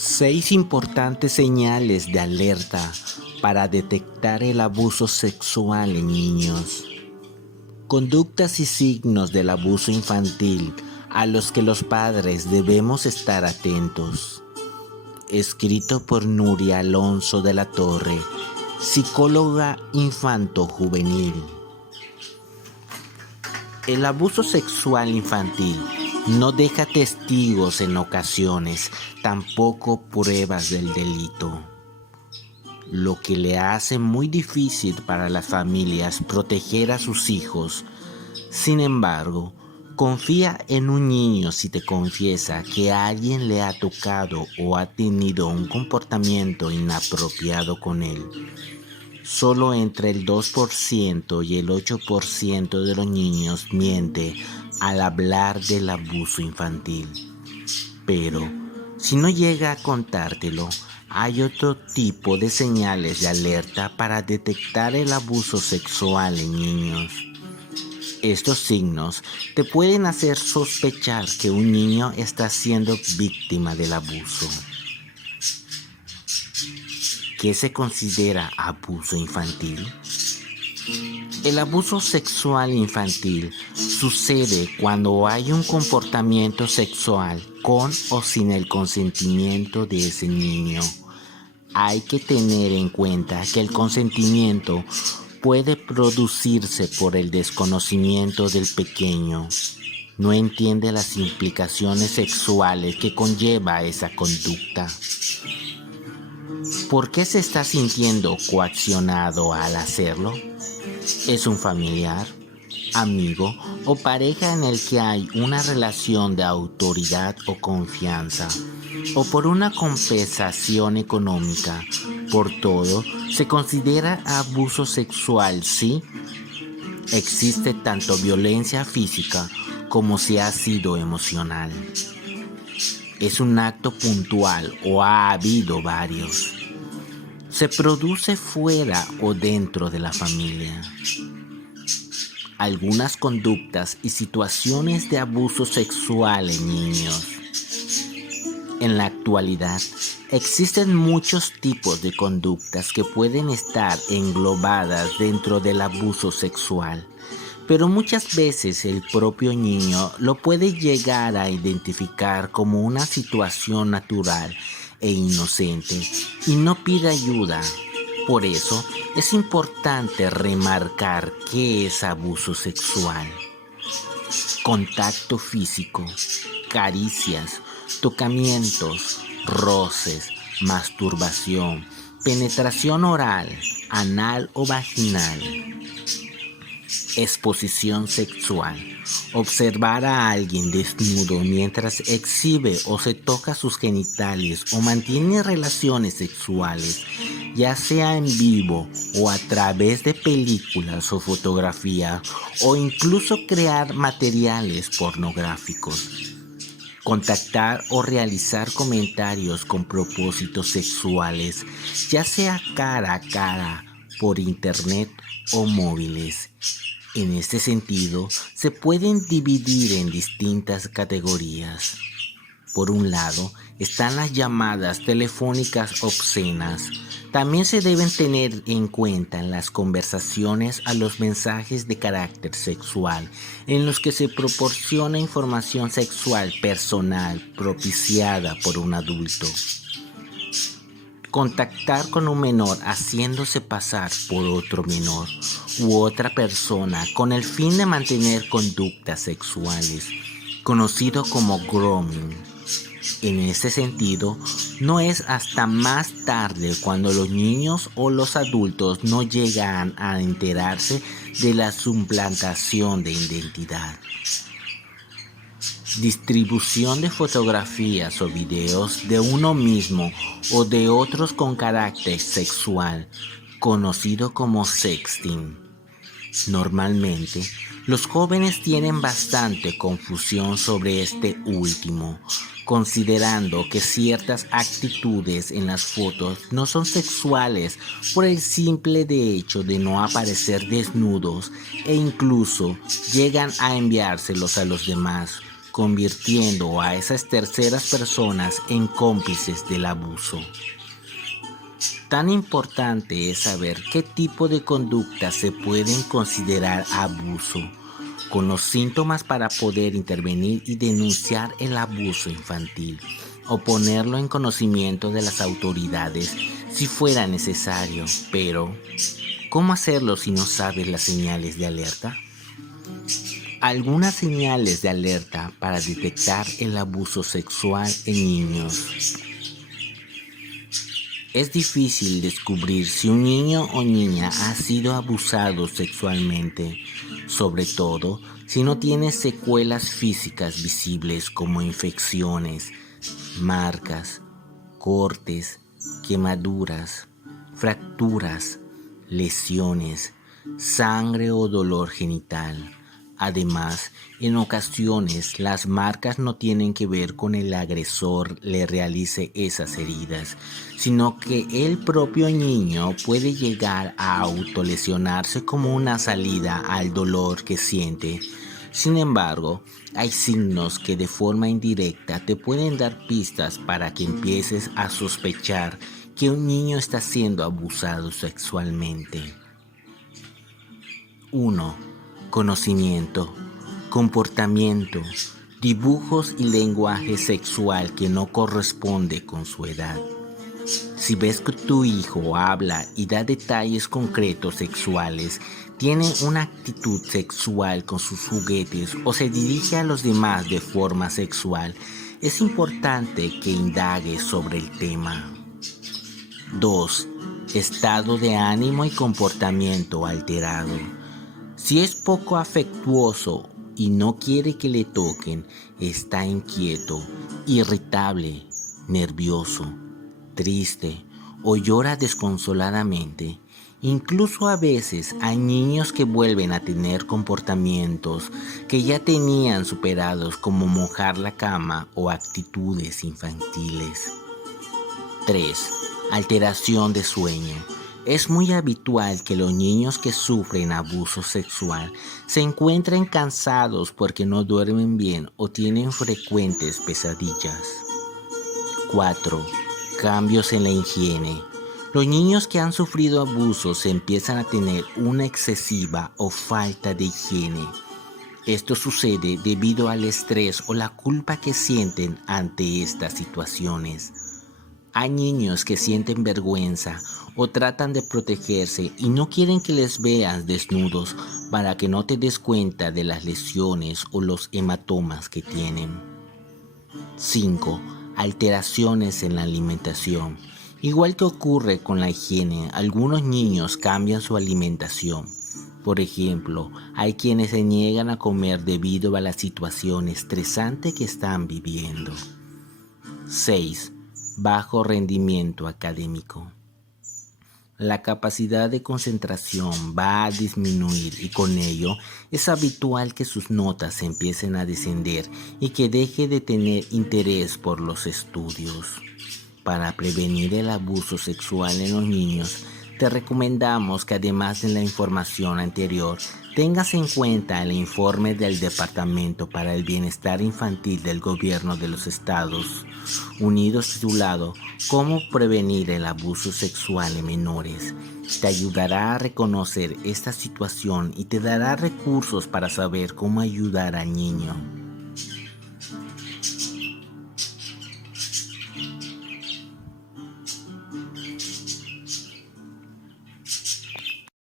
6 importantes señales de alerta para detectar el abuso sexual en niños. Conductas y signos del abuso infantil a los que los padres debemos estar atentos. Escrito por Nuria Alonso de la Torre, psicóloga infanto-juvenil. El abuso sexual infantil no deja testigos en ocasiones, tampoco pruebas del delito, lo que le hace muy difícil para las familias proteger a sus hijos. Sin embargo, confía en un niño si te confiesa que alguien le ha tocado o ha tenido un comportamiento inapropiado con él. Solo entre el 2% y el 8% de los niños miente al hablar del abuso infantil. Pero, si no llega a contártelo, hay otro tipo de señales de alerta para detectar el abuso sexual en niños. Estos signos te pueden hacer sospechar que un niño está siendo víctima del abuso. ¿Qué se considera abuso infantil? El abuso sexual infantil sucede cuando hay un comportamiento sexual con o sin el consentimiento de ese niño. Hay que tener en cuenta que el consentimiento puede producirse por el desconocimiento del pequeño. No entiende las implicaciones sexuales que conlleva esa conducta. ¿Por qué se está sintiendo coaccionado al hacerlo? ¿Es un familiar, amigo o pareja en el que hay una relación de autoridad o confianza? ¿O por una compensación económica? Por todo, se considera abuso sexual, ¿sí? Existe tanto violencia física como si ha sido emocional. ¿Es un acto puntual o ha habido varios? ¿Se produce fuera o dentro de la familia? Algunas conductas y situaciones de abuso sexual en niños. En la actualidad, existen muchos tipos de conductas que pueden estar englobadas dentro del abuso sexual, pero muchas veces el propio niño lo puede llegar a identificar como una situación natural e inocente y no pide ayuda. Por eso es importante remarcar qué es abuso sexual. Contacto físico, caricias, tocamientos, roces, masturbación, penetración oral, anal o vaginal. Exposición sexual. Observar a alguien desnudo mientras exhibe o se toca sus genitales o mantiene relaciones sexuales, ya sea en vivo o a través de películas o fotografías, o incluso crear materiales pornográficos. Contactar o realizar comentarios con propósitos sexuales, ya sea cara a cara, por internet o móviles. En este sentido, se pueden dividir en distintas categorías. Por un lado, están las llamadas telefónicas obscenas. También se deben tener en cuenta las conversaciones a los mensajes de carácter sexual, en los que se proporciona información sexual personal propiciada por un adulto. Contactar con un menor haciéndose pasar por otro menor u otra persona con el fin de mantener conductas sexuales, conocido como grooming. En este sentido, no es hasta más tarde cuando los niños o los adultos no llegan a enterarse de la suplantación de identidad. Distribución de fotografías o videos de uno mismo o de otros con carácter sexual, conocido como sexting. Normalmente, los jóvenes tienen bastante confusión sobre este último, considerando que ciertas actitudes en las fotos no son sexuales por el simple hecho de no aparecer desnudos, e incluso llegan a enviárselos a los demás. convirtiendo a esas terceras personas en cómplices del abuso. Tan importante es saber qué tipo de conductas se pueden considerar abuso, con los síntomas para poder intervenir y denunciar el abuso infantil o ponerlo en conocimiento de las autoridades si fuera necesario. Pero, ¿cómo hacerlo si no sabes las señales de alerta? Algunas señales de alerta para detectar el abuso sexual en niños. Es difícil descubrir si un niño o niña ha sido abusado sexualmente, sobre todo si no tiene secuelas físicas visibles como infecciones, marcas, cortes, quemaduras, fracturas, lesiones, sangre o dolor genital. Además, en ocasiones las marcas no tienen que ver con el agresor le realice esas heridas, sino que el propio niño puede llegar a autolesionarse como una salida al dolor que siente. Sin embargo, hay signos que de forma indirecta te pueden dar pistas para que empieces a sospechar que un niño está siendo abusado sexualmente. 1. Conocimiento, comportamiento, dibujos y lenguaje sexual que no corresponde con su edad. Si ves que tu hijo habla y da detalles concretos sexuales, tiene una actitud sexual con sus juguetes o se dirige a los demás de forma sexual, es importante que indagues sobre el tema. 2. Estado de ánimo y comportamiento alterado. Si es poco afectuoso y no quiere que le toquen, está inquieto, irritable, nervioso, triste o llora desconsoladamente. Incluso a veces hay niños que vuelven a tener comportamientos que ya tenían superados, como mojar la cama o actitudes infantiles. 3. Alteración de sueño. Es muy habitual que los niños que sufren abuso sexual se encuentren cansados porque no duermen bien o tienen frecuentes pesadillas. 4. Cambios en la higiene. Los niños que han sufrido abusos empiezan a tener una excesiva o falta de higiene. Esto sucede debido al estrés o la culpa que sienten ante estas situaciones. Hay niños que sienten vergüenza o tratan de protegerse y no quieren que les veas desnudos para que no te des cuenta de las lesiones o los hematomas que tienen. 5. Alteraciones en la alimentación. Igual que ocurre con la higiene, algunos niños cambian su alimentación. Por ejemplo, hay quienes se niegan a comer debido a la situación estresante que están viviendo. 6. Bajo rendimiento académico. La capacidad de concentración va a disminuir y con ello es habitual que sus notas empiecen a descender y que deje de tener interés por los estudios. Para prevenir el abuso sexual en los niños, te recomendamos que además de la información anterior, tengas en cuenta el informe del Departamento para el Bienestar Infantil del Gobierno de los Estados Unidos titulado ¿Cómo prevenir el abuso sexual en menores? Te ayudará a reconocer esta situación y te dará recursos para saber cómo ayudar al niño.